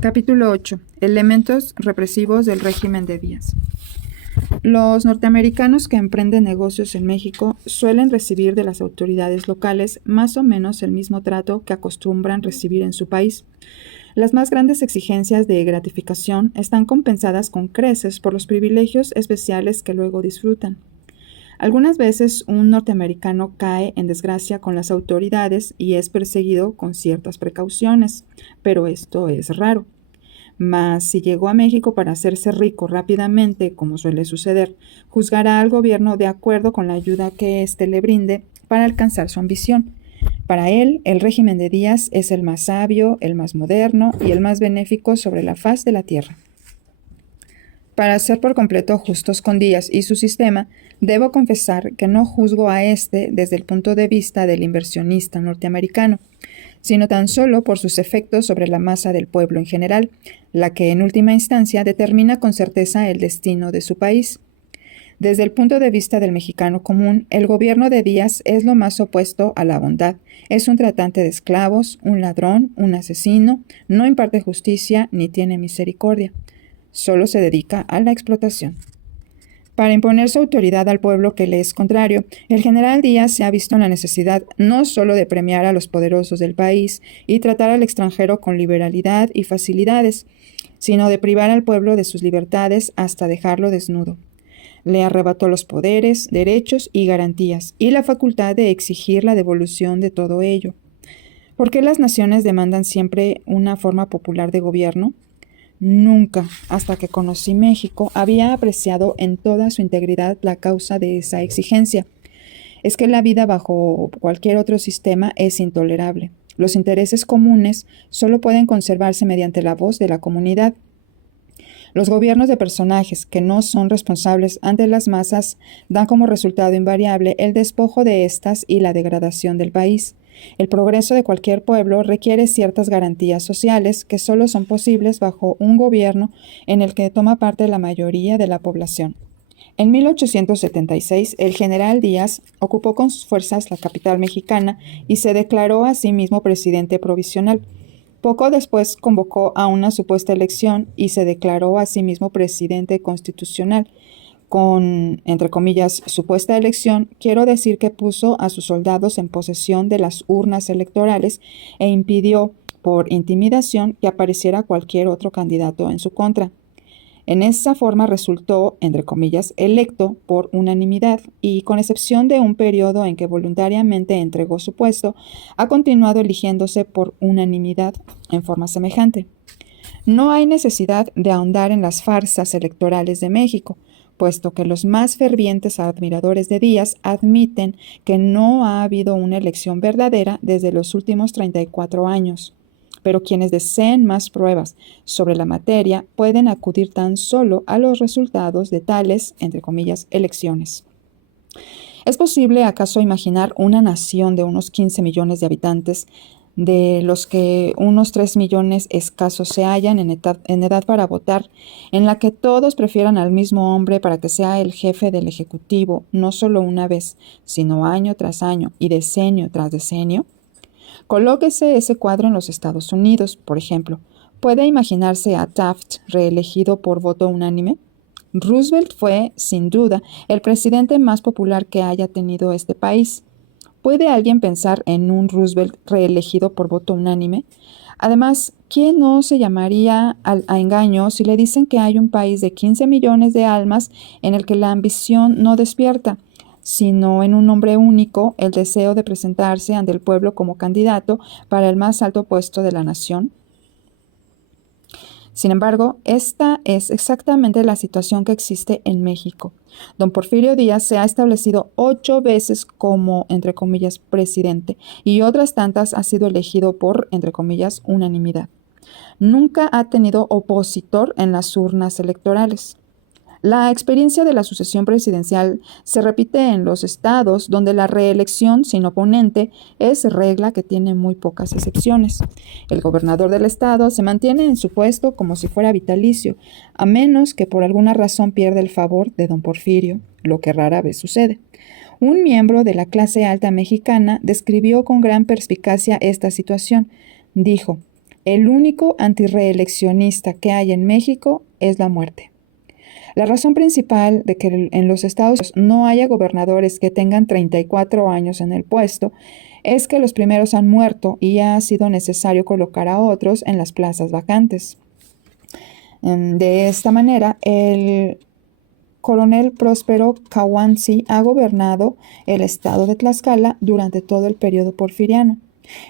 Capítulo 8. Elementos represivos del régimen de Díaz. Los norteamericanos que emprenden negocios en México suelen recibir de las autoridades locales más o menos el mismo trato que acostumbran recibir en su país. Las más grandes exigencias de gratificación están compensadas con creces por los privilegios especiales que luego disfrutan. Algunas veces un norteamericano cae en desgracia con las autoridades y es perseguido con ciertas precauciones, pero esto es raro. Mas si llegó a México para hacerse rico rápidamente, como suele suceder, juzgará al gobierno de acuerdo con la ayuda que éste le brinde para alcanzar su ambición. Para él, el régimen de Díaz es el más sabio, el más moderno y el más benéfico sobre la faz de la tierra. Para ser por completo justos con Díaz y su sistema, debo confesar que no juzgo a este desde el punto de vista del inversionista norteamericano, sino tan solo por sus efectos sobre la masa del pueblo en general, la que en última instancia determina con certeza el destino de su país. Desde el punto de vista del mexicano común, el gobierno de Díaz es lo más opuesto a la bondad. Es un tratante de esclavos, un ladrón, un asesino, no imparte justicia ni tiene misericordia. Solo se dedica a la explotación. Para imponer su autoridad al pueblo que le es contrario, el general Díaz se ha visto en la necesidad no solo de premiar a los poderosos del país y tratar al extranjero con liberalidad y facilidades, sino de privar al pueblo de sus libertades hasta dejarlo desnudo. Le arrebató los poderes, derechos y garantías, y la facultad de exigir la devolución de todo ello. ¿Por qué las naciones demandan siempre una forma popular de gobierno? Nunca, hasta que conocí México, había apreciado en toda su integridad la causa de esa exigencia. Es que la vida bajo cualquier otro sistema es intolerable. Los intereses comunes solo pueden conservarse mediante la voz de la comunidad. Los gobiernos de personajes que no son responsables ante las masas dan como resultado invariable el despojo de éstas y la degradación del país. El progreso de cualquier pueblo requiere ciertas garantías sociales que solo son posibles bajo un gobierno en el que toma parte la mayoría de la población. En 1876, el general Díaz ocupó con sus fuerzas la capital mexicana y se declaró a sí mismo presidente provisional. Poco después convocó a una supuesta elección y se declaró a sí mismo presidente constitucional. Con, entre comillas, supuesta elección, quiero decir que puso a sus soldados en posesión de las urnas electorales e impidió, por intimidación, que apareciera cualquier otro candidato en su contra. En esa forma resultó, entre comillas, electo por unanimidad y, con excepción de un periodo en que voluntariamente entregó su puesto, ha continuado eligiéndose por unanimidad en forma semejante. No hay necesidad de ahondar en las farsas electorales de México, puesto que los más fervientes admiradores de Díaz admiten que no ha habido una elección verdadera desde los últimos 34 años. Pero quienes deseen más pruebas sobre la materia pueden acudir tan solo a los resultados de tales, entre comillas, elecciones. ¿Es posible acaso imaginar una nación de unos 15 millones de habitantes, de los que unos 3 millones escasos se hallan en edad para votar, en la que todos prefieran al mismo hombre para que sea el jefe del Ejecutivo, no solo una vez, sino año tras año y decenio tras decenio? Colóquese ese cuadro en los Estados Unidos, por ejemplo. ¿Puede imaginarse a Taft reelegido por voto unánime? Roosevelt fue, sin duda, el presidente más popular que haya tenido este país. ¿Puede alguien pensar en un Roosevelt reelegido por voto unánime? Además, ¿quién no se llamaría a engaño si le dicen que hay un país de 15 millones de almas en el que la ambición no despierta, sino en un hombre único el deseo de presentarse ante el pueblo como candidato para el más alto puesto de la nación? Sin embargo, esta es exactamente la situación que existe en México. Don Porfirio Díaz se ha establecido 8 veces como, entre comillas, presidente, y otras tantas ha sido elegido por, entre comillas, unanimidad. Nunca ha tenido opositor en las urnas electorales. La experiencia de la sucesión presidencial se repite en los estados donde la reelección sin oponente es regla que tiene muy pocas excepciones. El gobernador del estado se mantiene en su puesto como si fuera vitalicio, a menos que por alguna razón pierda el favor de don Porfirio, lo que rara vez sucede. Un miembro de la clase alta mexicana describió con gran perspicacia esta situación. Dijo: "El único antirreeleccionista que hay en México es la muerte". La razón principal de que en los Estados Unidos no haya gobernadores que tengan 34 años en el puesto es que los primeros han muerto y ha sido necesario colocar a otros en las plazas vacantes. De esta manera, el coronel Próspero Cahuanzi ha gobernado el estado de Tlaxcala durante todo el periodo porfiriano.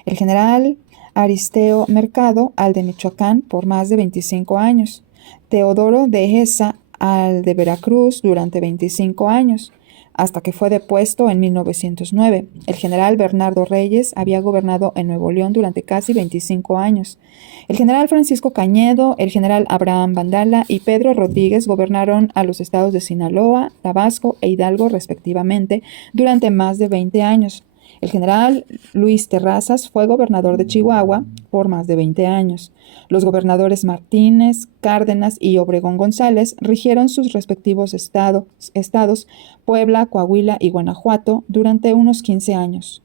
El general Aristeo Mercado al de Michoacán por más de 25 años. Teodoro Dehesa al de Veracruz durante 25 años, hasta que fue depuesto en 1909. El general Bernardo Reyes había gobernado en Nuevo León durante casi 25 años. El general Francisco Cañedo, el general Abraham Bandala y Pedro Rodríguez gobernaron a los estados de Sinaloa, Tabasco e Hidalgo respectivamente durante más de 20 años. El general Luis Terrazas fue gobernador de Chihuahua por más de 20 años. Los gobernadores Martínez, Cárdenas y Obregón González rigieron sus respectivos estados, Puebla, Coahuila y Guanajuato, durante unos 15 años.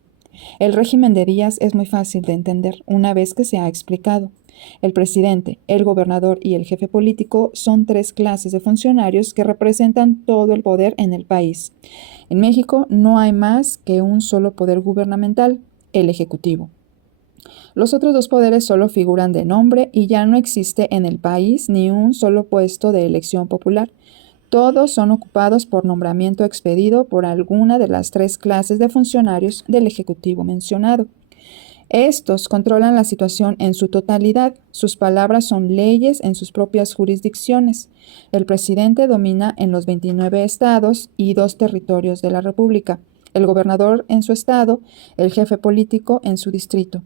El régimen de Díaz es muy fácil de entender una vez que se ha explicado. El presidente, el gobernador y el jefe político son tres clases de funcionarios que representan todo el poder en el país. En México no hay más que un solo poder gubernamental, el ejecutivo. Los otros dos poderes solo figuran de nombre y ya no existe en el país ni un solo puesto de elección popular. Todos son ocupados por nombramiento expedido por alguna de las tres clases de funcionarios del ejecutivo mencionado. Estos controlan la situación en su totalidad. Sus palabras son leyes en sus propias jurisdicciones. El presidente domina en los 29 estados y 2 territorios de la República. El gobernador en su estado, el jefe político en su distrito.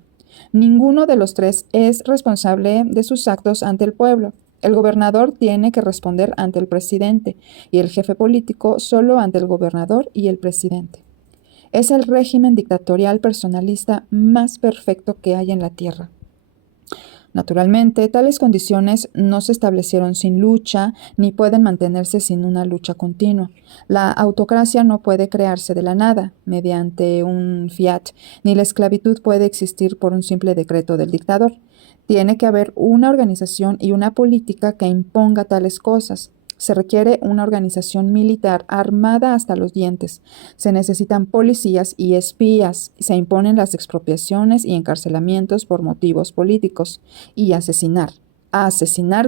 Ninguno de los tres es responsable de sus actos ante el pueblo. El gobernador tiene que responder ante el presidente y el jefe político solo ante el gobernador y el presidente. Es el régimen dictatorial personalista más perfecto que hay en la tierra. Naturalmente, tales condiciones no se establecieron sin lucha, ni pueden mantenerse sin una lucha continua. La autocracia no puede crearse de la nada, mediante un fiat, ni la esclavitud puede existir por un simple decreto del dictador. Tiene que haber una organización y una política que imponga tales cosas. Se requiere una organización militar armada hasta los dientes. Se necesitan policías y espías. Se imponen las expropiaciones y encarcelamientos por motivos políticos. Y asesinar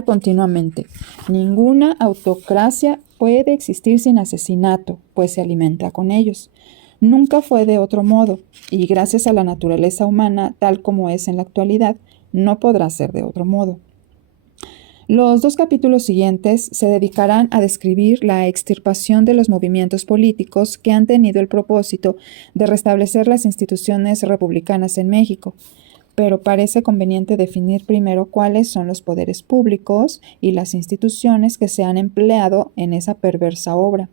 continuamente. Ninguna autocracia puede existir sin asesinato, pues se alimenta con ellos. Nunca fue de otro modo, y gracias a la naturaleza humana, tal como es en la actualidad, no podrá ser de otro modo. Los 2 capítulos siguientes se dedicarán a describir la extirpación de los movimientos políticos que han tenido el propósito de restablecer las instituciones republicanas en México, pero parece conveniente definir primero cuáles son los poderes públicos y las instituciones que se han empleado en esa perversa obra.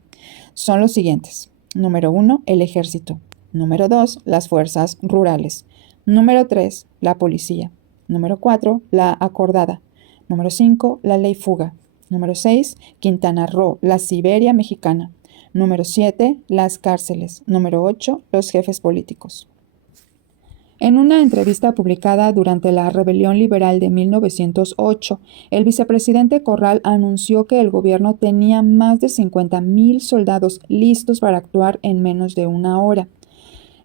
Son los siguientes. Número 1, el ejército. Número 2, las fuerzas rurales. Número 3, la policía. Número 4, la acordada. Número 5, la ley fuga. Número 6, Quintana Roo, la Siberia mexicana. Número 7, las cárceles. Número 8, los jefes políticos. En una entrevista publicada durante la Rebelión Liberal de 1908, el vicepresidente Corral anunció que el gobierno tenía más de 50,000 soldados listos para actuar en menos de una hora.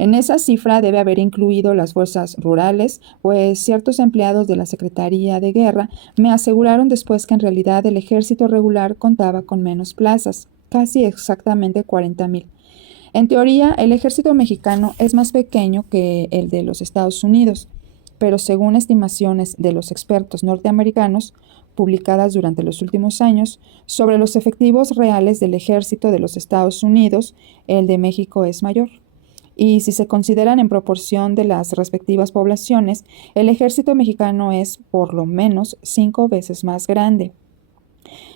En esa cifra debe haber incluido las fuerzas rurales, pues ciertos empleados de la Secretaría de Guerra me aseguraron después que en realidad el ejército regular contaba con menos plazas, casi exactamente 40,000. En teoría, el ejército mexicano es más pequeño que el de los Estados Unidos, pero según estimaciones de los expertos norteamericanos, publicadas durante los últimos años, sobre los efectivos reales del ejército de los Estados Unidos, el de México es mayor. Y si se consideran en proporción de las respectivas poblaciones, el ejército mexicano es por lo menos 5 veces más grande.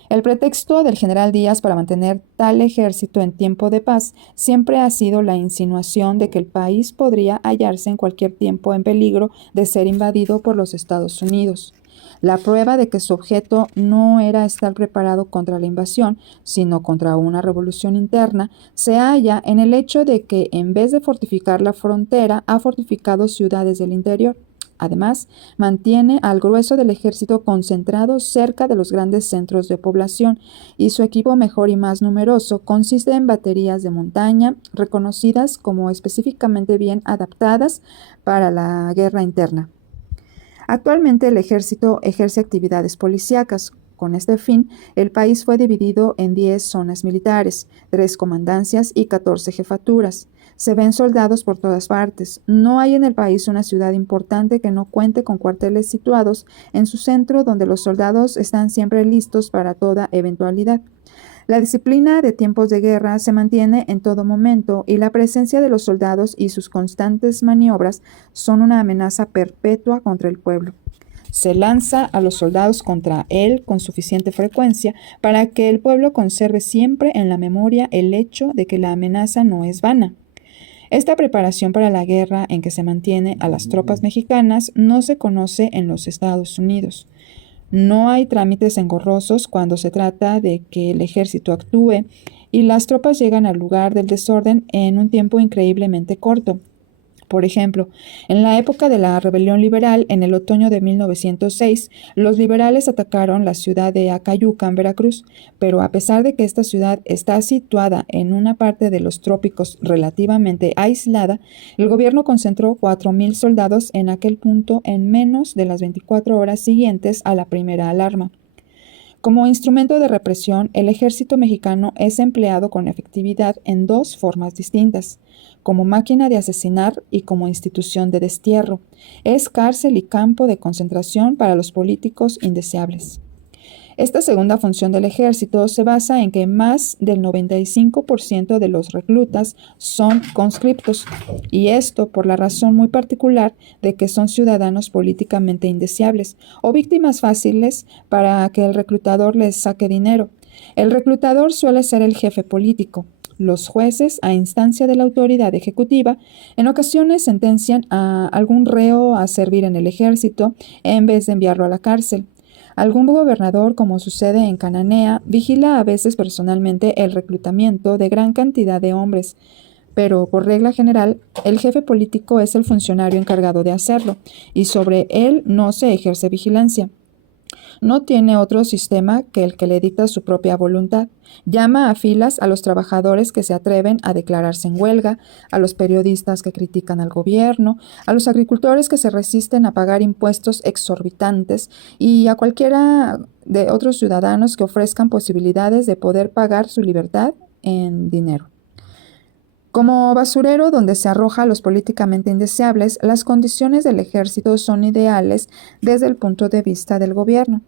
El pretexto del general Díaz para mantener tal ejército en tiempo de paz siempre ha sido la insinuación de que el país podría hallarse en cualquier tiempo en peligro de ser invadido por los Estados Unidos. La prueba de que su objeto no era estar preparado contra la invasión, sino contra una revolución interna, se halla en el hecho de que en vez de fortificar la frontera, ha fortificado ciudades del interior. Además, mantiene al grueso del ejército concentrado cerca de los grandes centros de población y su equipo mejor y más numeroso consiste en baterías de montaña reconocidas como específicamente bien adaptadas para la guerra interna. Actualmente el ejército ejerce actividades policíacas. Con este fin, el país fue dividido en 10 zonas militares, 3 comandancias y 14 jefaturas. Se ven soldados por todas partes. No hay en el país una ciudad importante que no cuente con cuarteles situados en su centro donde los soldados están siempre listos para toda eventualidad. La disciplina de tiempos de guerra se mantiene en todo momento y la presencia de los soldados y sus constantes maniobras son una amenaza perpetua contra el pueblo. Se lanza a los soldados contra él con suficiente frecuencia para que el pueblo conserve siempre en la memoria el hecho de que la amenaza no es vana. Esta preparación para la guerra en que se mantiene a las tropas mexicanas no se conoce en los Estados Unidos. No hay trámites engorrosos cuando se trata de que el ejército actúe y las tropas llegan al lugar del desorden en un tiempo increíblemente corto. Por ejemplo, en la época de la rebelión liberal, en el otoño de 1906, los liberales atacaron la ciudad de Acayucan, Veracruz, pero a pesar de que esta ciudad está situada en una parte de los trópicos relativamente aislada, el gobierno concentró 4,000 soldados en aquel punto en menos de las 24 horas siguientes a la primera alarma. Como instrumento de represión, el ejército mexicano es empleado con efectividad en 2 formas distintas: como máquina de asesinar y como institución de destierro. Es cárcel y campo de concentración para los políticos indeseables. Esta segunda función del ejército se basa en que más del 95% de los reclutas son conscriptos, y esto por la razón muy particular de que son ciudadanos políticamente indeseables o víctimas fáciles para que el reclutador les saque dinero. El reclutador suele ser el jefe político. Los jueces, a instancia de la autoridad ejecutiva, en ocasiones sentencian a algún reo a servir en el ejército en vez de enviarlo a la cárcel. Algún gobernador, como sucede en Cananea, vigila a veces personalmente el reclutamiento de gran cantidad de hombres, pero por regla general, el jefe político es el funcionario encargado de hacerlo, y sobre él no se ejerce vigilancia. No tiene otro sistema que el que le dicta su propia voluntad. Llama a filas a los trabajadores que se atreven a declararse en huelga, a los periodistas que critican al gobierno, a los agricultores que se resisten a pagar impuestos exorbitantes y a cualquiera de otros ciudadanos que ofrezcan posibilidades de poder pagar su libertad en dinero. Como basurero donde se arroja a los políticamente indeseables, las condiciones del ejército son ideales desde el punto de vista del gobierno.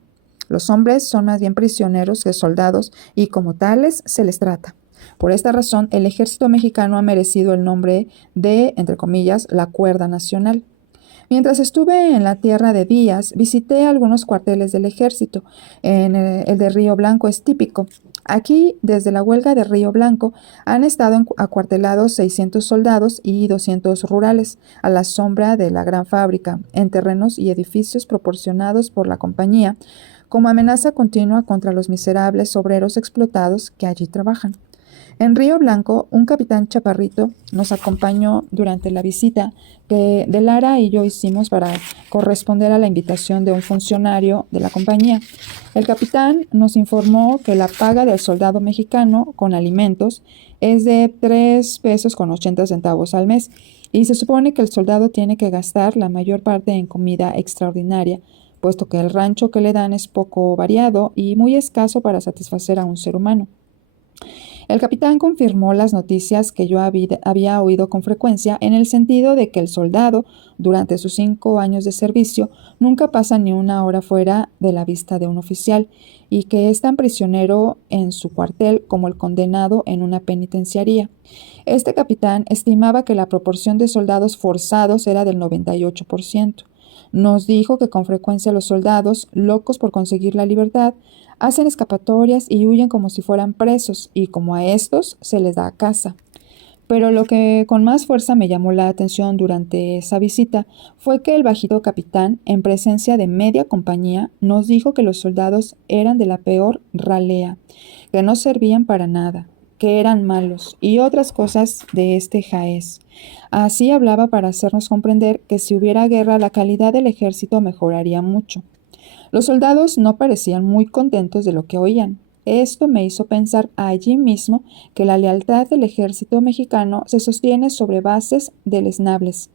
Los hombres son más bien prisioneros que soldados y como tales se les trata. Por esta razón, el ejército mexicano ha merecido el nombre de, entre comillas, la cuerda nacional. Mientras estuve en la tierra de Díaz, visité algunos cuarteles del ejército. El de Río Blanco es típico. Aquí, desde la huelga de Río Blanco, han estado acuartelados 600 soldados y 200 rurales, a la sombra de la gran fábrica, en terrenos y edificios proporcionados por la compañía, como amenaza continua contra los miserables obreros explotados que allí trabajan. En Río Blanco, un capitán chaparrito nos acompañó durante la visita que de Lara y yo hicimos para corresponder a la invitación de un funcionario de la compañía. El capitán nos informó que la paga del soldado mexicano con alimentos es de 3 pesos con 80 centavos al mes y se supone que el soldado tiene que gastar la mayor parte en comida extraordinaria, puesto que el rancho que le dan es poco variado y muy escaso para satisfacer a un ser humano. El capitán confirmó las noticias que yo había oído con frecuencia en el sentido de que el soldado, durante sus 5 años de servicio, nunca pasa ni una hora fuera de la vista de un oficial y que es tan prisionero en su cuartel como el condenado en una penitenciaría. Este capitán estimaba que la proporción de soldados forzados era del 98%. Nos dijo que con frecuencia los soldados, locos por conseguir la libertad, hacen escapatorias y huyen como si fueran presos, y como a estos se les da caza. Pero lo que con más fuerza me llamó la atención durante esa visita fue que el bajito capitán, en presencia de media compañía, nos dijo que los soldados eran de la peor ralea, que no servían para nada, que eran malos y otras cosas de este jaez. Así hablaba para hacernos comprender que si hubiera guerra la calidad del ejército mejoraría mucho. Los soldados no parecían muy contentos de lo que oían. Esto me hizo pensar allí mismo que la lealtad del ejército mexicano se sostiene sobre bases deleznables,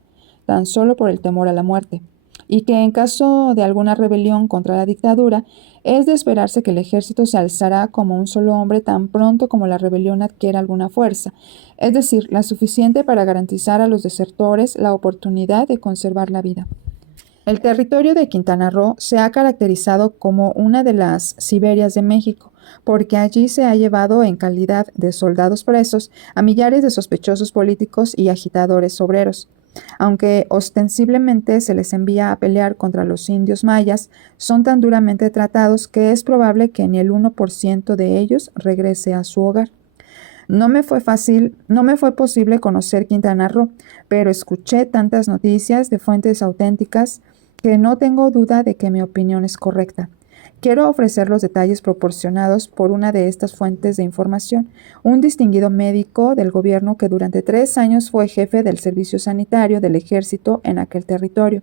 tan solo por el temor a la muerte, y que en caso de alguna rebelión contra la dictadura, es de esperarse que el ejército se alzará como un solo hombre tan pronto como la rebelión adquiera alguna fuerza, es decir, la suficiente para garantizar a los desertores la oportunidad de conservar la vida. El territorio de Quintana Roo se ha caracterizado como una de las Siberias de México, porque allí se ha llevado en calidad de soldados presos a millares de sospechosos políticos y agitadores obreros. Aunque ostensiblemente se les envía a pelear contra los indios mayas, son tan duramente tratados que es probable que ni el 1% de ellos regrese a su hogar. No me fue posible conocer Quintana Roo, pero escuché tantas noticias de fuentes auténticas que no tengo duda de que mi opinión es correcta. Quiero ofrecer los detalles proporcionados por una de estas fuentes de información, un distinguido médico del gobierno que durante 3 años fue jefe del servicio sanitario del ejército en aquel territorio.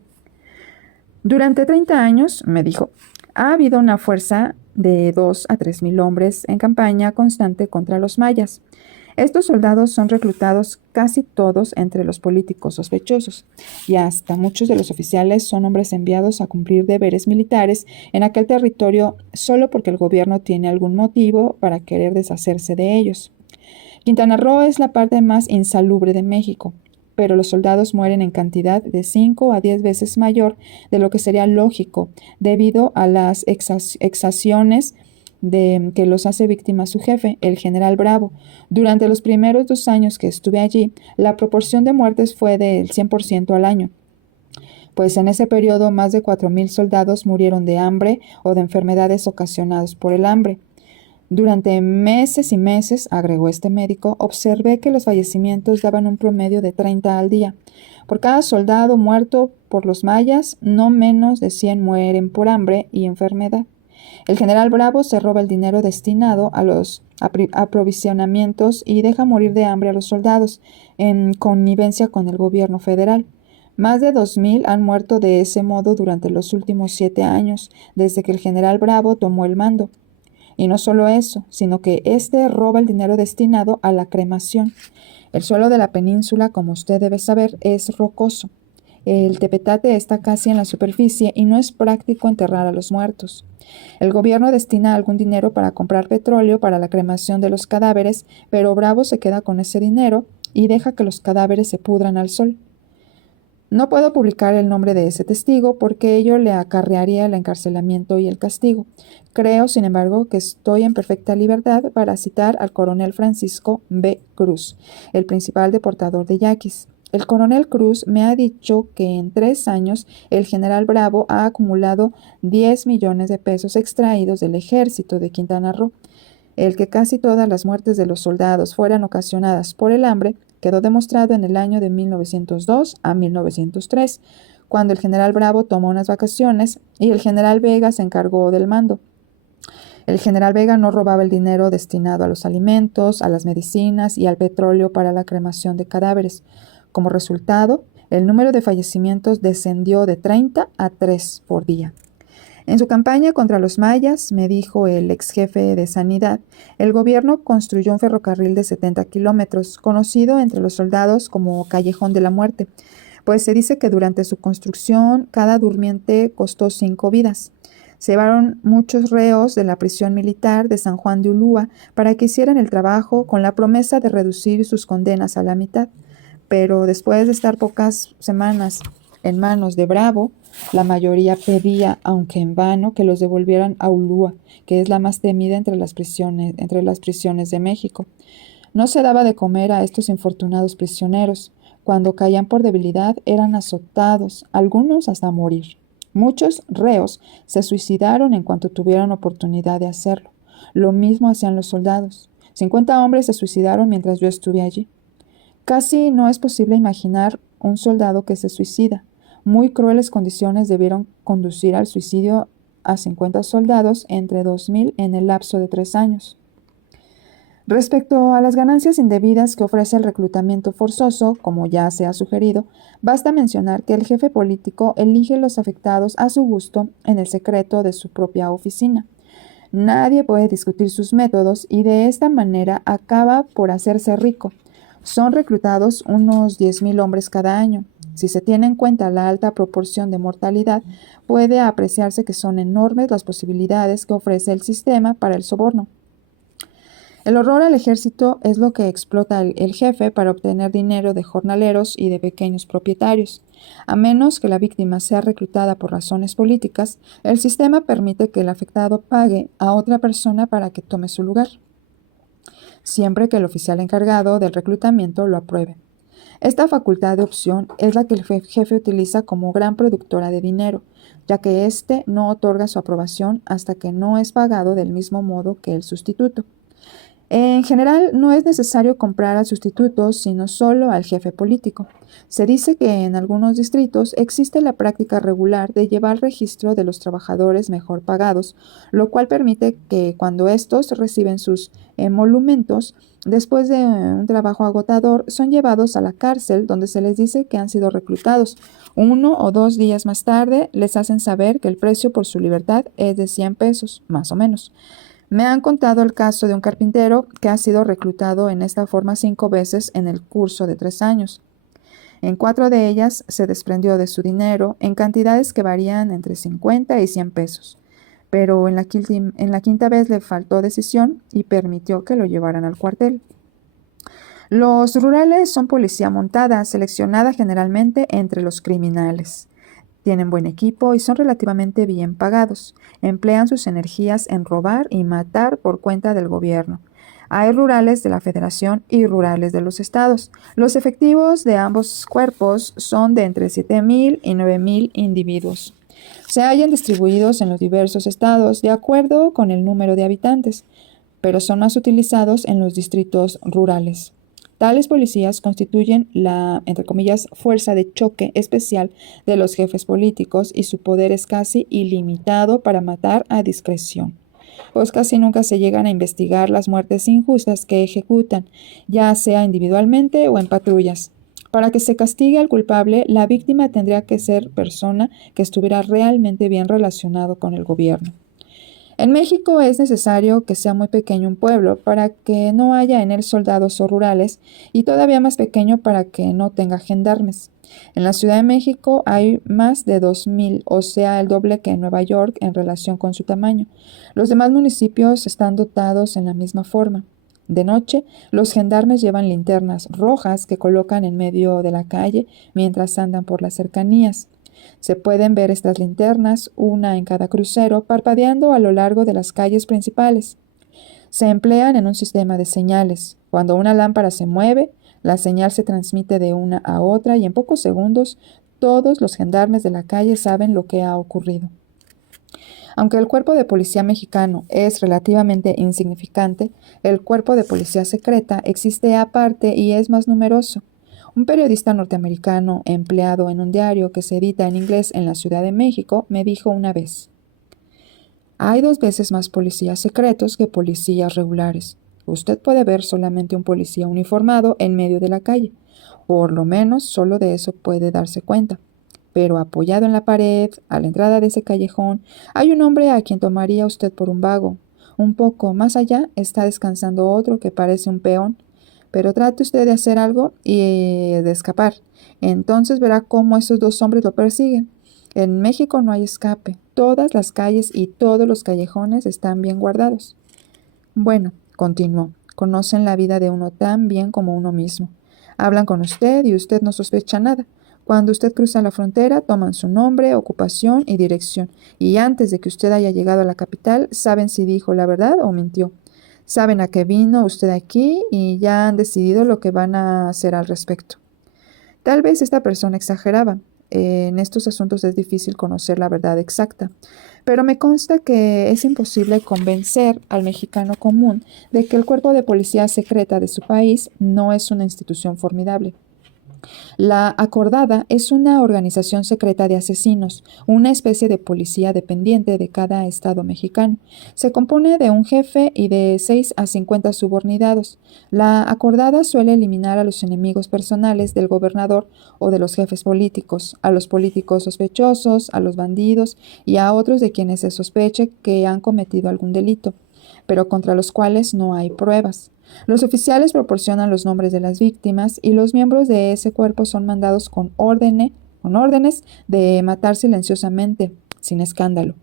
Durante 30 años, me dijo, ha habido una fuerza de 2 a 3 mil hombres en campaña constante contra los mayas. Estos soldados son reclutados casi todos entre los políticos sospechosos, y hasta muchos de los oficiales son hombres enviados a cumplir deberes militares en aquel territorio solo porque el gobierno tiene algún motivo para querer deshacerse de ellos. Quintana Roo es la parte más insalubre de México, pero los soldados mueren en cantidad de 5 a 10 veces mayor de lo que sería lógico, debido a las exacciones de que los hace víctimas su jefe, el general Bravo. Durante los primeros 2 años que estuve allí, la proporción de muertes fue del 100% al año, pues en ese periodo más de 4,000 soldados murieron de hambre o de enfermedades ocasionadas por el hambre. Durante meses y meses, agregó este médico, observé que los fallecimientos daban un promedio de 30 al día. Por cada soldado muerto por los mayas, no menos de 100 mueren por hambre y enfermedad. El general Bravo se roba el dinero destinado a los aprovisionamientos y deja morir de hambre a los soldados, en connivencia con el gobierno federal. Más de 2,000 han muerto de ese modo durante los últimos 7 años, desde que el general Bravo tomó el mando. Y no solo eso, sino que éste roba el dinero destinado a la cremación. El suelo de la península, como usted debe saber, es rocoso. El tepetate está casi en la superficie y no es práctico enterrar a los muertos. El gobierno destina algún dinero para comprar petróleo para la cremación de los cadáveres, pero Bravo se queda con ese dinero y deja que los cadáveres se pudran al sol. No puedo publicar el nombre de ese testigo porque ello le acarrearía el encarcelamiento y el castigo. Creo, sin embargo, que estoy en perfecta libertad para citar al coronel Francisco B. Cruz, el principal deportador de yaquis. El coronel Cruz me ha dicho que en 3 años el general Bravo ha acumulado 10 millones de pesos extraídos del ejército de Quintana Roo. El que casi todas las muertes de los soldados fueran ocasionadas por el hambre quedó demostrado en el año de 1902 a 1903, cuando el general Bravo tomó unas vacaciones y el general Vega se encargó del mando. El general Vega no robaba el dinero destinado a los alimentos, a las medicinas y al petróleo para la cremación de cadáveres. Como resultado, el número de fallecimientos descendió de 30 a 3 por día. En su campaña contra los mayas, me dijo el ex jefe de Sanidad, el gobierno construyó un ferrocarril de 70 kilómetros, conocido entre los soldados como Callejón de la Muerte, pues se dice que durante su construcción cada durmiente costó 5 vidas. Se llevaron muchos reos de la prisión militar de San Juan de Ulúa para que hicieran el trabajo con la promesa de reducir sus condenas a la mitad. Pero después de estar pocas semanas en manos de Bravo, la mayoría pedía, aunque en vano, que los devolvieran a Ulúa, que es la más temida entre las prisiones de México. No se daba de comer a estos infortunados prisioneros. Cuando caían por debilidad eran azotados, algunos hasta morir. Muchos reos se suicidaron en cuanto tuvieron oportunidad de hacerlo. Lo mismo hacían los soldados. 50 hombres se suicidaron mientras yo estuve allí. Casi no es posible imaginar un soldado que se suicida. Muy crueles condiciones debieron conducir al suicidio a 50 soldados entre 2000 en el lapso de 3 años. Respecto a las ganancias indebidas que ofrece el reclutamiento forzoso, como ya se ha sugerido, basta mencionar que el jefe político elige los afectados a su gusto en el secreto de su propia oficina. Nadie puede discutir sus métodos y de esta manera acaba por hacerse rico. Son reclutados unos 10,000 hombres cada año. Si se tiene en cuenta la alta proporción de mortalidad, puede apreciarse que son enormes las posibilidades que ofrece el sistema para el soborno. El horror al ejército es lo que explota el jefe para obtener dinero de jornaleros y de pequeños propietarios. A menos que la víctima sea reclutada por razones políticas, el sistema permite que el afectado pague a otra persona para que tome su lugar, siempre que el oficial encargado del reclutamiento lo apruebe. Esta facultad de opción es la que el jefe utiliza como gran productora de dinero, ya que éste no otorga su aprobación hasta que no es pagado del mismo modo que el sustituto. En general, no es necesario comprar al sustituto, sino solo al jefe político. Se dice que en algunos distritos existe la práctica regular de llevar registro de los trabajadores mejor pagados, lo cual permite que cuando estos reciben sus emolumentos, después de un trabajo agotador, son llevados a la cárcel donde se les dice que han sido reclutados. 1 o 2 días más tarde les hacen saber que el precio por su libertad es de 100 pesos, más o menos. Me han contado el caso de un carpintero que ha sido reclutado en esta forma 5 veces en el curso de 3 años. En 4 de ellas se desprendió de su dinero en cantidades que varían entre 50 y 100 pesos, pero en la quinta vez le faltó decisión y permitió que lo llevaran al cuartel. Los rurales son policía montada, seleccionada generalmente entre los criminales. Tienen buen equipo y son relativamente bien pagados. Emplean sus energías en robar y matar por cuenta del gobierno. Hay rurales de la Federación y rurales de los estados. Los efectivos de ambos cuerpos son de entre 7,000 y 9,000 individuos. Se hallan distribuidos en los diversos estados de acuerdo con el número de habitantes, pero son más utilizados en los distritos rurales. Tales policías constituyen la, entre comillas, fuerza de choque especial de los jefes políticos y su poder es casi ilimitado para matar a discreción, pues casi nunca se llegan a investigar las muertes injustas que ejecutan, ya sea individualmente o en patrullas. Para que se castigue al culpable, la víctima tendría que ser persona que estuviera realmente bien relacionado con el gobierno. En México es necesario que sea muy pequeño un pueblo para que no haya en él soldados o rurales y todavía más pequeño para que no tenga gendarmes. En la Ciudad de México hay más de 2,000, o sea, el doble que en Nueva York en relación con su tamaño. Los demás municipios están dotados en la misma forma. De noche, los gendarmes llevan linternas rojas que colocan en medio de la calle mientras andan por las cercanías. Se pueden ver estas linternas, una en cada crucero, parpadeando a lo largo de las calles principales. Se emplean en un sistema de señales. Cuando una lámpara se mueve, la señal se transmite de una a otra y en pocos segundos todos los gendarmes de la calle saben lo que ha ocurrido. Aunque el cuerpo de policía mexicano es relativamente insignificante, el cuerpo de policía secreta existe aparte y es más numeroso. Un periodista norteamericano empleado en un diario que se edita en inglés en la Ciudad de México me dijo una vez: hay 2 veces más policías secretos que policías regulares. Usted puede ver solamente un policía uniformado en medio de la calle. Por lo menos solo de eso puede darse cuenta. Pero apoyado en la pared, a la entrada de ese callejón, hay un hombre a quien tomaría usted por un vago. Un poco más allá está descansando otro que parece un peón. Pero trate usted de hacer algo y de escapar. Entonces verá cómo esos 2 hombres lo persiguen. En México no hay escape. Todas las calles y todos los callejones están bien guardados. Bueno, continuó, conocen la vida de uno tan bien como uno mismo. Hablan con usted y usted no sospecha nada. Cuando usted cruza la frontera, toman su nombre, ocupación y dirección. Y antes de que usted haya llegado a la capital, saben si dijo la verdad o mintió. Saben a qué vino usted aquí y ya han decidido lo que van a hacer al respecto. Tal vez esta persona exageraba. En estos asuntos es difícil conocer la verdad exacta, pero me consta que es imposible convencer al mexicano común de que el cuerpo de policía secreta de su país no es una institución formidable. La Acordada es una organización secreta de asesinos, una especie de policía dependiente de cada estado mexicano. Se compone de un jefe y de 6 a 50 subordinados. La Acordada suele eliminar a los enemigos personales del gobernador o de los jefes políticos, a los políticos sospechosos, a los bandidos y a otros de quienes se sospeche que han cometido algún delito, pero contra los cuales no hay pruebas. Los oficiales proporcionan los nombres de las víctimas y los miembros de ese cuerpo son mandados con órdenes de matar silenciosamente, sin escándalo.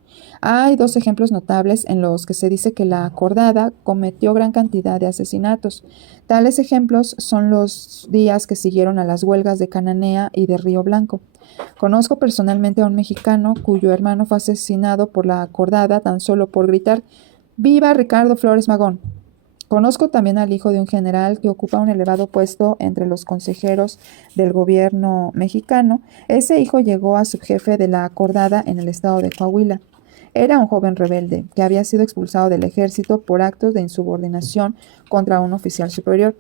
Hay 2 ejemplos notables en los que se dice que la Acordada cometió gran cantidad de asesinatos. Tales ejemplos son los días que siguieron a las huelgas de Cananea y de Río Blanco. Conozco personalmente a un mexicano cuyo hermano fue asesinado por la Acordada tan solo por gritar «¡Viva Ricardo Flores Magón!». Conozco también al hijo de un general que ocupa un elevado puesto entre los consejeros del gobierno mexicano. Ese hijo llegó a subjefe de la Acordada en el estado de Coahuila. Era un joven rebelde que había sido expulsado del ejército por actos de insubordinación contra un oficial superior.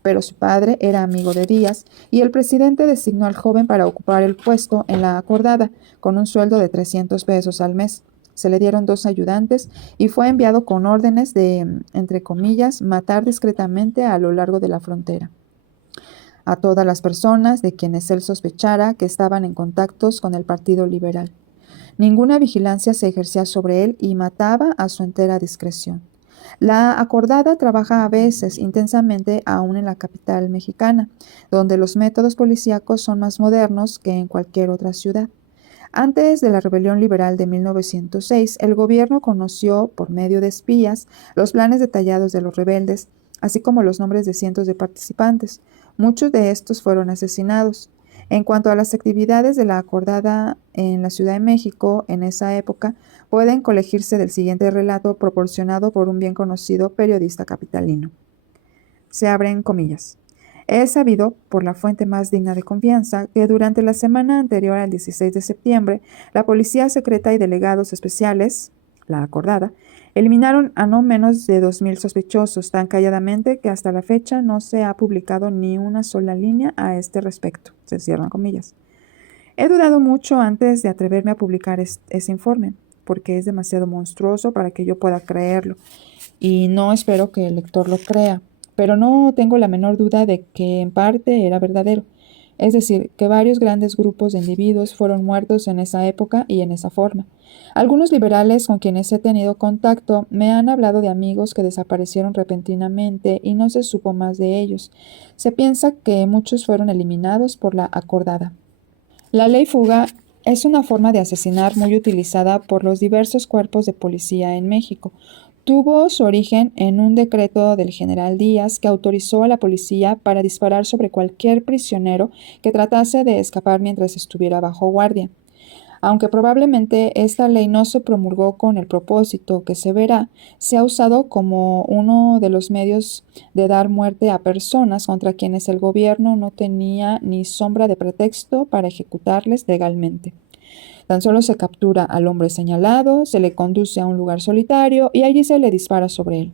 Pero su padre era amigo de Díaz y el presidente designó al joven para ocupar el puesto en la Acordada con un sueldo de 300 pesos al mes. Se le dieron 2 ayudantes y fue enviado con órdenes de, entre comillas, matar discretamente a lo largo de la frontera a todas las personas de quienes él sospechara que estaban en contactos con el Partido Liberal. Ninguna vigilancia se ejercía sobre él y mataba a su entera discreción. La Acordada trabaja a veces intensamente aún en la capital mexicana, donde los métodos policíacos son más modernos que en cualquier otra ciudad. Antes de la rebelión liberal de 1906, el gobierno conoció, por medio de espías, los planes detallados de los rebeldes, así como los nombres de cientos de participantes. Muchos de estos fueron asesinados. En cuanto a las actividades de la Acordada en la Ciudad de México en esa época, pueden colegirse del siguiente relato proporcionado por un bien conocido periodista capitalino. Se abren comillas. Es sabido, por la fuente más digna de confianza, que durante la semana anterior al 16 de septiembre, la Policía Secreta y delegados especiales, la Acordada, eliminaron a no menos de 2,000 sospechosos tan calladamente que hasta la fecha no se ha publicado ni una sola línea a este respecto. Se cierran comillas. He dudado mucho antes de atreverme a publicar ese informe, porque es demasiado monstruoso para que yo pueda creerlo, y no espero que el lector lo crea. Pero no tengo la menor duda de que en parte era verdadero, es decir, que varios grandes grupos de individuos fueron muertos en esa época y en esa forma. Algunos liberales con quienes he tenido contacto me han hablado de amigos que desaparecieron repentinamente y no se supo más de ellos. Se piensa que muchos fueron eliminados por la Acordada. La ley fuga es una forma de asesinar muy utilizada por los diversos cuerpos de policía en México. Tuvo su origen en un decreto del general Díaz que autorizó a la policía para disparar sobre cualquier prisionero que tratase de escapar mientras estuviera bajo guardia. Aunque probablemente esta ley no se promulgó con el propósito que se verá, se ha usado como uno de los medios de dar muerte a personas contra quienes el gobierno no tenía ni sombra de pretexto para ejecutarles legalmente. Tan solo se captura al hombre señalado, se le conduce a un lugar solitario y allí se le dispara sobre él.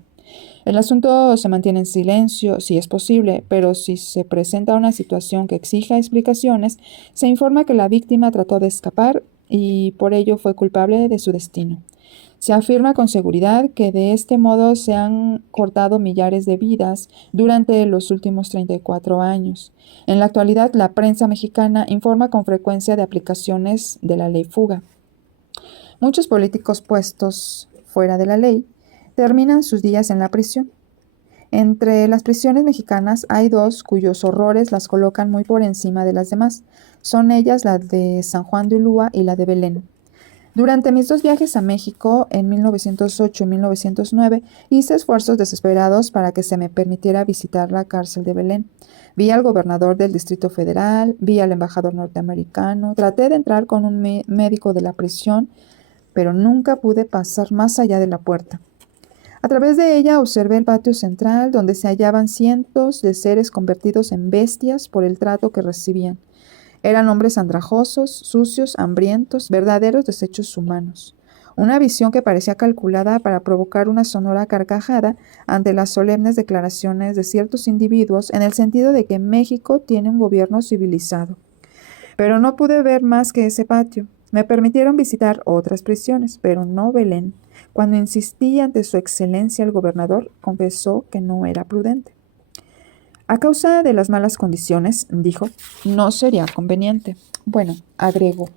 El asunto se mantiene en silencio, si es posible, pero si se presenta una situación que exija explicaciones, se informa que la víctima trató de escapar y por ello fue culpable de su destino. Se afirma con seguridad que de este modo se han cortado millares de vidas durante los últimos 34 años. En la actualidad, la prensa mexicana informa con frecuencia de aplicaciones de la ley fuga. Muchos políticos puestos fuera de la ley terminan sus días en la prisión. Entre las prisiones mexicanas hay 2 cuyos horrores las colocan muy por encima de las demás. Son ellas la de San Juan de Ulúa y la de Belén. Durante mis 2 viajes a México, en 1908 y 1909, hice esfuerzos desesperados para que se me permitiera visitar la cárcel de Belén. Vi al gobernador del Distrito Federal, vi al embajador norteamericano, traté de entrar con un médico de la prisión, pero nunca pude pasar más allá de la puerta. A través de ella observé el patio central, donde se hallaban cientos de seres convertidos en bestias por el trato que recibían. Eran hombres andrajosos, sucios, hambrientos, verdaderos desechos humanos. Una visión que parecía calculada para provocar una sonora carcajada ante las solemnes declaraciones de ciertos individuos en el sentido de que México tiene un gobierno civilizado. Pero no pude ver más que ese patio. Me permitieron visitar otras prisiones, pero no Belén. Cuando insistí ante su excelencia el gobernador, confesó que no era prudente. A causa de las malas condiciones, dijo, no sería conveniente. Bueno, agregó,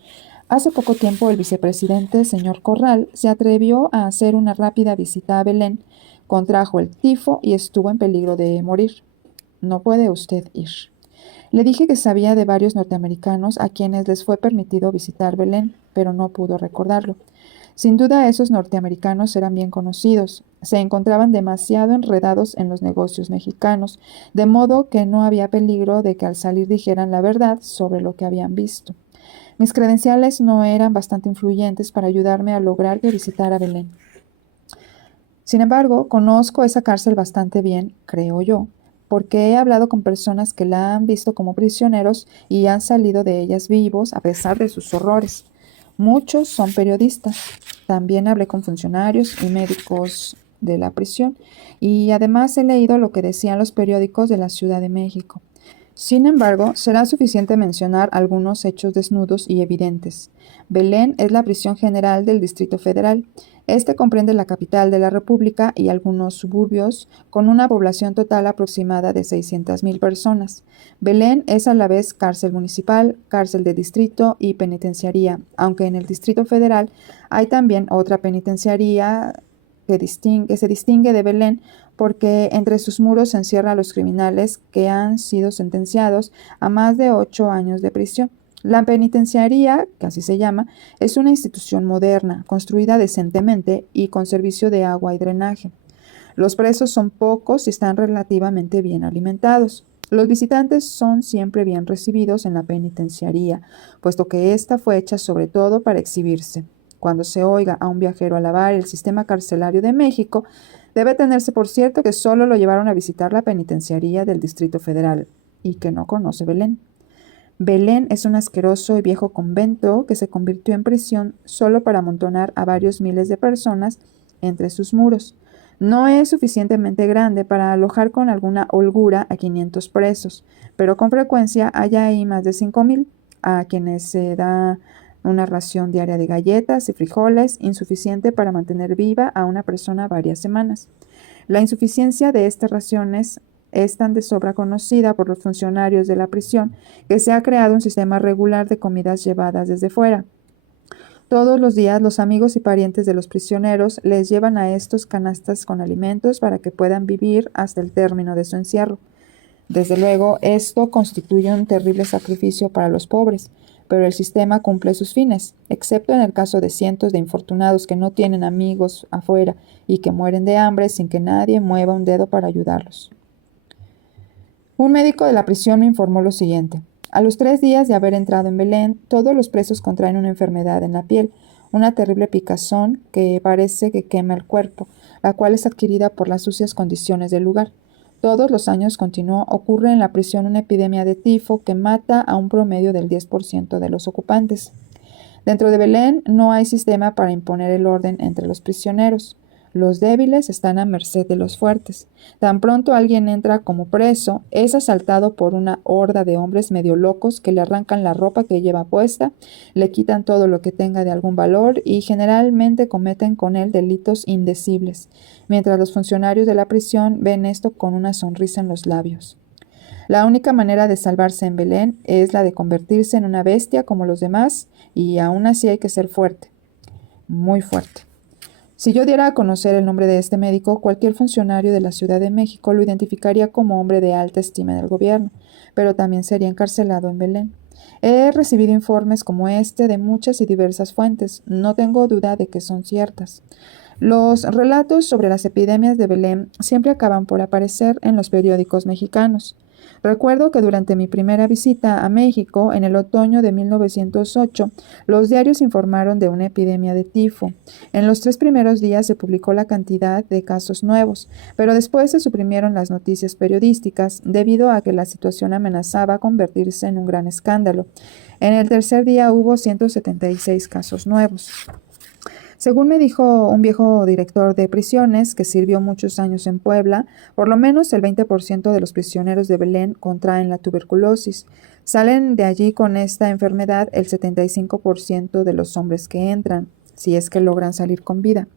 hace poco tiempo el vicepresidente, señor Corral, se atrevió a hacer una rápida visita a Belén, contrajo el tifo y estuvo en peligro de morir. No puede usted ir. Le dije que sabía de varios norteamericanos a quienes les fue permitido visitar Belén, pero no pudo recordarlo. Sin duda esos norteamericanos eran bien conocidos, se encontraban demasiado enredados en los negocios mexicanos, de modo que no había peligro de que al salir dijeran la verdad sobre lo que habían visto. Mis credenciales no eran bastante influyentes para ayudarme a lograr que visitara Belén. Sin embargo, conozco esa cárcel bastante bien, creo yo, porque he hablado con personas que la han visto como prisioneros y han salido de ellas vivos a pesar de sus horrores. Muchos son periodistas. También hablé con funcionarios y médicos de la prisión y además he leído lo que decían los periódicos de la Ciudad de México. Sin embargo, será suficiente mencionar algunos hechos desnudos y evidentes. Belén es la prisión general del Distrito Federal. Este comprende la capital de la República y algunos suburbios, con una población total aproximada de 600,000 personas. Belén es a la vez cárcel municipal, cárcel de distrito y penitenciaría, aunque en el Distrito Federal hay también otra penitenciaría que se distingue de Belén porque entre sus muros se encierra a los criminales que han sido sentenciados a más de 8 años de prisión. La penitenciaría, que así se llama, es una institución moderna, construida decentemente y con servicio de agua y drenaje. Los presos son pocos y están relativamente bien alimentados. Los visitantes son siempre bien recibidos en la penitenciaría, puesto que ésta fue hecha sobre todo para exhibirse. Cuando se oiga a un viajero alabar el sistema carcelario de México, debe tenerse por cierto que solo lo llevaron a visitar la penitenciaría del Distrito Federal y que no conoce Belén. Belén es un asqueroso y viejo convento que se convirtió en prisión solo para amontonar a varios miles de personas entre sus muros. No es suficientemente grande para alojar con alguna holgura a 500 presos, pero con frecuencia hay ahí más de 5,000, a quienes se da una ración diaria de galletas y frijoles, insuficiente para mantener viva a una persona varias semanas. La insuficiencia de estas raciones es tan de sobra conocida por los funcionarios de la prisión que se ha creado un sistema regular de comidas llevadas desde fuera. Todos los días los amigos y parientes de los prisioneros les llevan a estos canastas con alimentos para que puedan vivir hasta el término de su encierro. Desde luego, esto constituye un terrible sacrificio para los pobres, pero el sistema cumple sus fines, excepto en el caso de cientos de infortunados que no tienen amigos afuera y que mueren de hambre sin que nadie mueva un dedo para ayudarlos. Un médico de la prisión me informó lo siguiente. A los 3 días de haber entrado en Belén, todos los presos contraen una enfermedad en la piel, una terrible picazón que parece que quema el cuerpo, la cual es adquirida por las sucias condiciones del lugar. Todos los años, continuó, ocurre en la prisión una epidemia de tifo que mata a un promedio del 10% de los ocupantes. Dentro de Belén no hay sistema para imponer el orden entre los prisioneros. Los débiles están a merced de los fuertes. Tan pronto alguien entra como preso, es asaltado por una horda de hombres medio locos que le arrancan la ropa que lleva puesta, le quitan todo lo que tenga de algún valor y generalmente cometen con él delitos indecibles, mientras los funcionarios de la prisión ven esto con una sonrisa en los labios. La única manera de salvarse en Belén es la de convertirse en una bestia como los demás, y aún así hay que ser fuerte, muy fuerte. Si yo diera a conocer el nombre de este médico, cualquier funcionario de la Ciudad de México lo identificaría como hombre de alta estima del gobierno, pero también sería encarcelado en Belén. He recibido informes como este de muchas y diversas fuentes. No tengo duda de que son ciertas. Los relatos sobre las epidemias de Belén siempre acaban por aparecer en los periódicos mexicanos. Recuerdo que durante mi primera visita a México, en el otoño de 1908, los diarios informaron de una epidemia de tifo. En los 3 primeros días se publicó la cantidad de casos nuevos, pero después se suprimieron las noticias periodísticas debido a que la situación amenazaba convertirse en un gran escándalo. En el tercer día hubo 176 casos nuevos. Según me dijo un viejo director de prisiones que sirvió muchos años en Puebla, por lo menos el 20% de los prisioneros de Belén contraen la tuberculosis. Salen de allí con esta enfermedad el 75% de los hombres que entran, si es que logran salir con vida.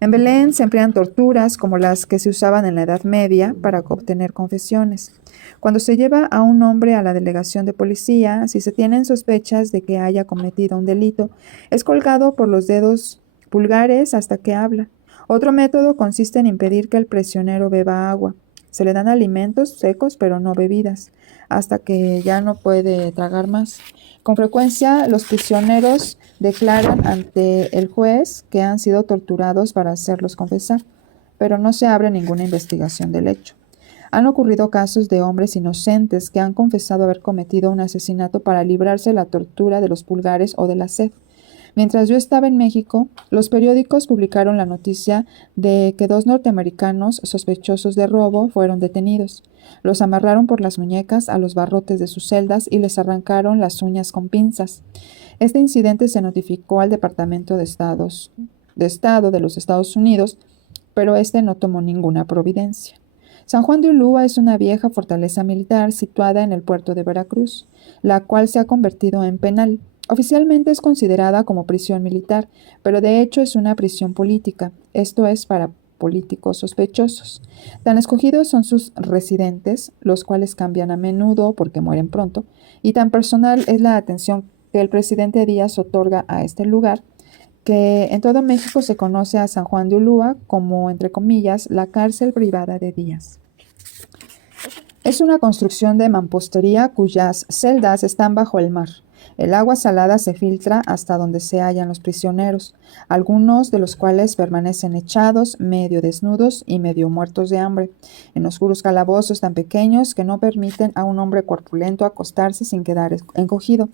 En Belén se emplean torturas como las que se usaban en la Edad Media para obtener confesiones. Cuando se lleva a un hombre a la delegación de policía, si se tienen sospechas de que haya cometido un delito, es colgado por los dedos pulgares hasta que habla. Otro método consiste en impedir que el prisionero beba agua. Se le dan alimentos secos pero no bebidas, hasta que ya no puede tragar más. Con frecuencia los prisioneros declaran ante el juez que han sido torturados para hacerlos confesar, pero no se abre ninguna investigación del hecho. Han ocurrido casos de hombres inocentes que han confesado haber cometido un asesinato para librarse de la tortura de los pulgares o de la sed. Mientras yo estaba en México, los periódicos publicaron la noticia de que 2 norteamericanos sospechosos de robo fueron detenidos. Los amarraron por las muñecas a los barrotes de sus celdas y les arrancaron las uñas con pinzas. Este incidente se notificó al Departamento de Estado de los Estados Unidos, pero este no tomó ninguna providencia. San Juan de Ulúa es una vieja fortaleza militar situada en el puerto de Veracruz, la cual se ha convertido en penal. Oficialmente es considerada como prisión militar, pero de hecho es una prisión política, esto es para políticos sospechosos. Tan escogidos son sus residentes, los cuales cambian a menudo porque mueren pronto, y tan personal es la atención que el presidente Díaz otorga a este lugar, que en todo México se conoce a San Juan de Ulúa como, entre comillas, la cárcel privada de Díaz. Es una construcción de mampostería cuyas celdas están bajo el mar. El agua salada se filtra hasta donde se hallan los prisioneros, algunos de los cuales permanecen echados, medio desnudos y medio muertos de hambre, en oscuros calabozos tan pequeños que no permiten a un hombre corpulento acostarse sin quedar encogido.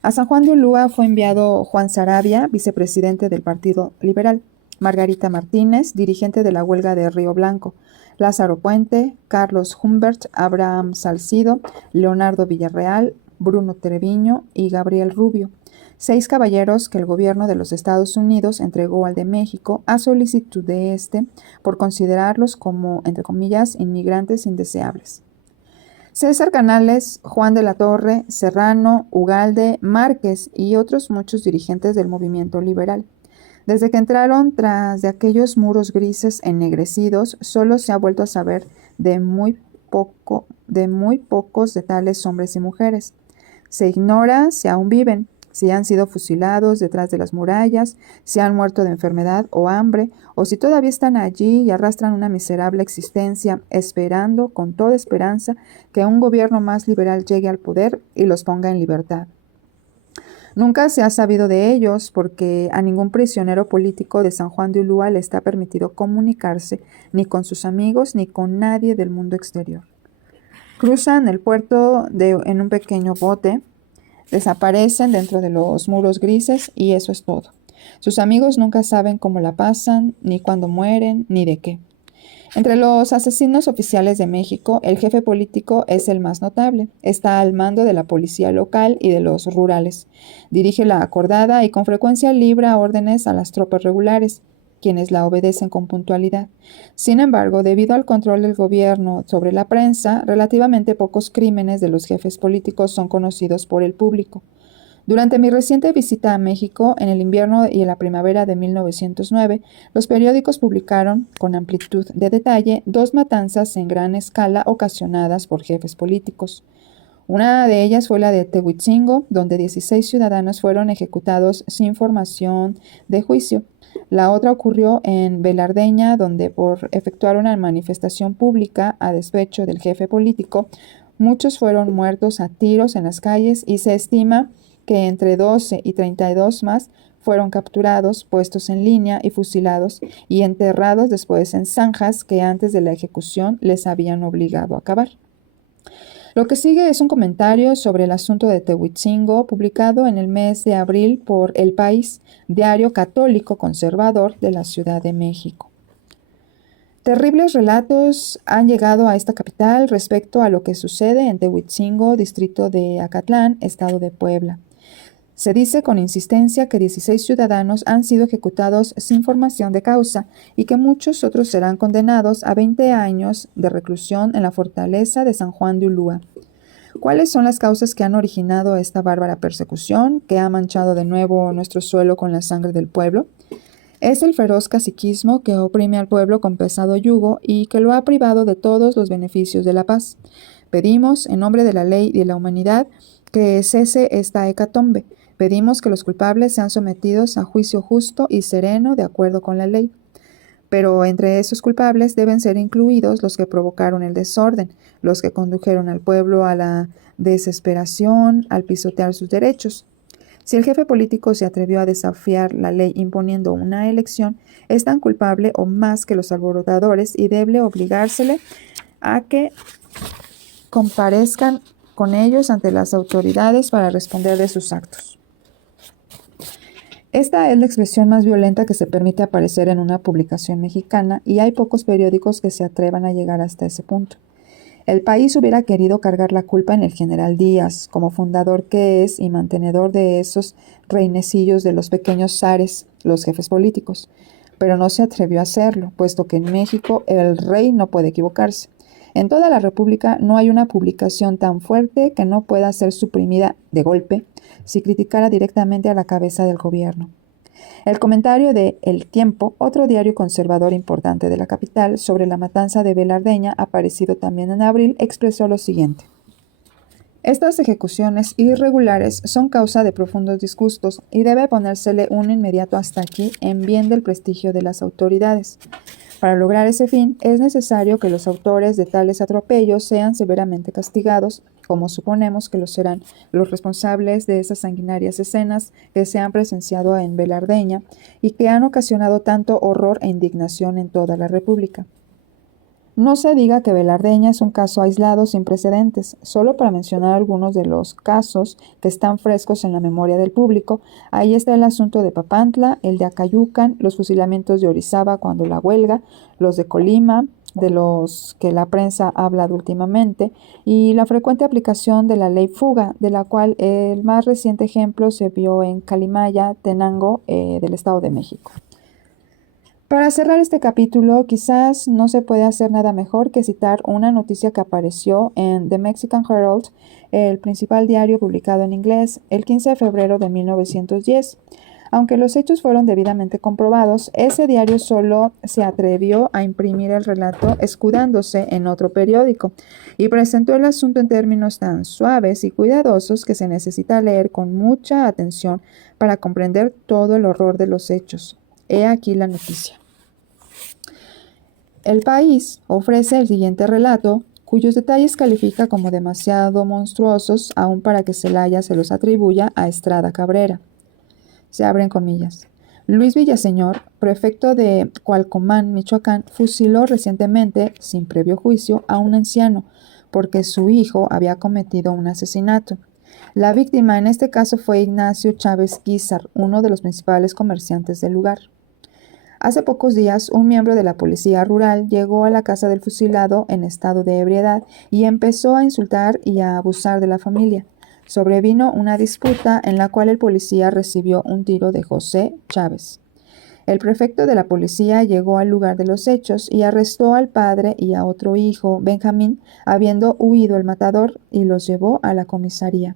A San Juan de Ulúa fue enviado Juan Saravia, vicepresidente del Partido Liberal, Margarita Martínez, dirigente de la huelga de Río Blanco, Lázaro Puente, Carlos Humbert, Abraham Salcido, Leonardo Villarreal, Bruno Treviño y Gabriel Rubio, 6 caballeros que el gobierno de los Estados Unidos entregó al de México a solicitud de este por considerarlos como, entre comillas, inmigrantes indeseables. César Canales, Juan de la Torre, Serrano, Ugalde, Márquez y otros muchos dirigentes del movimiento liberal. Desde que entraron tras de aquellos muros grises ennegrecidos, solo se ha vuelto a saber de muy pocos de tales hombres y mujeres. Se ignora si aún viven, si han sido fusilados detrás de las murallas, si han muerto de enfermedad o hambre, o si todavía están allí y arrastran una miserable existencia, esperando con toda esperanza que un gobierno más liberal llegue al poder y los ponga en libertad. Nunca se ha sabido de ellos porque a ningún prisionero político de San Juan de Ulúa le está permitido comunicarse ni con sus amigos ni con nadie del mundo exterior. Cruzan el puerto en un pequeño bote, desaparecen dentro de los muros grises y eso es todo. Sus amigos nunca saben cómo la pasan, ni cuándo mueren, ni de qué. Entre los asesinos oficiales de México, el jefe político es el más notable. Está al mando de la policía local y de los rurales. Dirige la acordada y con frecuencia libra órdenes a las tropas regulares, quienes la obedecen con puntualidad. Sin embargo, debido al control del gobierno sobre la prensa, relativamente pocos crímenes de los jefes políticos son conocidos por el público. Durante mi reciente visita a México, en el invierno y en la primavera de 1909, los periódicos publicaron, con amplitud de detalle, 2 matanzas en gran escala ocasionadas por jefes políticos. Una de ellas fue la de Tehuitzingo, donde 16 ciudadanos fueron ejecutados sin formación de juicio. La otra ocurrió en Velardeña, donde por efectuar una manifestación pública a despecho del jefe político, muchos fueron muertos a tiros en las calles y se estima que entre 12 y 32 más fueron capturados, puestos en línea y fusilados y enterrados después en zanjas que antes de la ejecución les habían obligado a cavar. Lo que sigue es un comentario sobre el asunto de Tehuitzingo, publicado en el mes de abril por El País, diario católico conservador de la Ciudad de México. Terribles relatos han llegado a esta capital respecto a lo que sucede en Tehuitzingo, distrito de Acatlán, estado de Puebla. Se dice con insistencia que 16 ciudadanos han sido ejecutados sin formación de causa y que muchos otros serán condenados a 20 años de reclusión en la fortaleza de San Juan de Ulúa. ¿Cuáles son las causas que han originado esta bárbara persecución que ha manchado de nuevo nuestro suelo con la sangre del pueblo? Es el feroz caciquismo que oprime al pueblo con pesado yugo y que lo ha privado de todos los beneficios de la paz. Pedimos, en nombre de la ley y de la humanidad, que cese esta hecatombe. Pedimos que los culpables sean sometidos a juicio justo y sereno de acuerdo con la ley. Pero entre esos culpables deben ser incluidos los que provocaron el desorden, los que condujeron al pueblo a la desesperación, al pisotear sus derechos. Si el jefe político se atrevió a desafiar la ley imponiendo una elección, es tan culpable o más que los alborotadores y debe obligársele a que comparezcan con ellos ante las autoridades para responder de sus actos. Esta es la expresión más violenta que se permite aparecer en una publicación mexicana y hay pocos periódicos que se atrevan a llegar hasta ese punto. El país hubiera querido cargar la culpa en el general Díaz, como fundador que es y mantenedor de esos reinecillos de los pequeños zares, los jefes políticos, pero no se atrevió a hacerlo, puesto que en México el rey no puede equivocarse. En toda la República no hay una publicación tan fuerte que no pueda ser suprimida de golpe si criticara directamente a la cabeza del gobierno. El comentario de El Tiempo, otro diario conservador importante de la capital, sobre la matanza de Velardeña, aparecido también en abril, expresó lo siguiente. Estas ejecuciones irregulares son causa de profundos disgustos y debe ponérsele un inmediato hasta aquí en bien del prestigio de las autoridades. Para lograr ese fin, es necesario que los autores de tales atropellos sean severamente castigados, como suponemos que lo serán los responsables de esas sanguinarias escenas que se han presenciado en Velardeña y que han ocasionado tanto horror e indignación en toda la República. No se diga que Velardeña es un caso aislado sin precedentes. Solo para mencionar algunos de los casos que están frescos en la memoria del público, ahí está el asunto de Papantla, el de Acayucan, los fusilamientos de Orizaba cuando la huelga, los de Colima, de los que la prensa ha hablado últimamente, y la frecuente aplicación de la ley fuga, de la cual el más reciente ejemplo se vio en Calimaya, Tenango, del Estado de México. Para cerrar este capítulo, quizás no se puede hacer nada mejor que citar una noticia que apareció en The Mexican Herald, el principal diario publicado en inglés, el 15 de febrero de 1910. Aunque los hechos fueron debidamente comprobados, ese diario solo se atrevió a imprimir el relato escudándose en otro periódico y presentó el asunto en términos tan suaves y cuidadosos que se necesita leer con mucha atención para comprender todo el horror de los hechos. He aquí la noticia. El País ofrece el siguiente relato, cuyos detalles califica como demasiado monstruosos aun para que Celaya se los atribuya a Estrada Cabrera. Se abren comillas. Luis Villaseñor, prefecto de Cualcomán, Michoacán, fusiló recientemente, sin previo juicio, a un anciano, porque su hijo había cometido un asesinato. La víctima en este caso fue Ignacio Chávez Guízar, uno de los principales comerciantes del lugar. Hace pocos días, un miembro de la policía rural llegó a la casa del fusilado en estado de ebriedad y empezó a insultar y a abusar de la familia. Sobrevino una disputa en la cual el policía recibió un tiro de José Chávez. El prefecto de la policía llegó al lugar de los hechos y arrestó al padre y a otro hijo, Benjamín, habiendo huido el matador, y los llevó a la comisaría.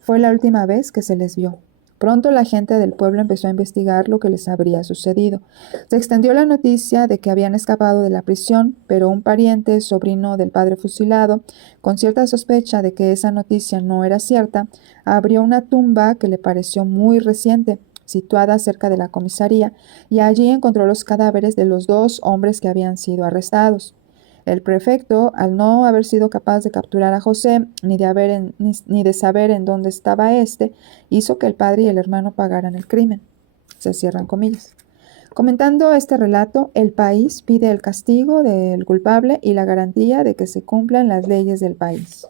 Fue la última vez que se les vio. Pronto la gente del pueblo empezó a investigar lo que les habría sucedido. Se extendió la noticia de que habían escapado de la prisión, pero un pariente, sobrino del padre fusilado, con cierta sospecha de que esa noticia no era cierta, abrió una tumba que le pareció muy reciente, situada cerca de la comisaría, y allí encontró los cadáveres de los 2 hombres que habían sido arrestados. El prefecto, al no haber sido capaz de capturar a José, ni de saber en dónde estaba éste, hizo que el padre y el hermano pagaran el crimen. Se cierran comillas. Comentando este relato, el país pide el castigo del culpable y la garantía de que se cumplan las leyes del país.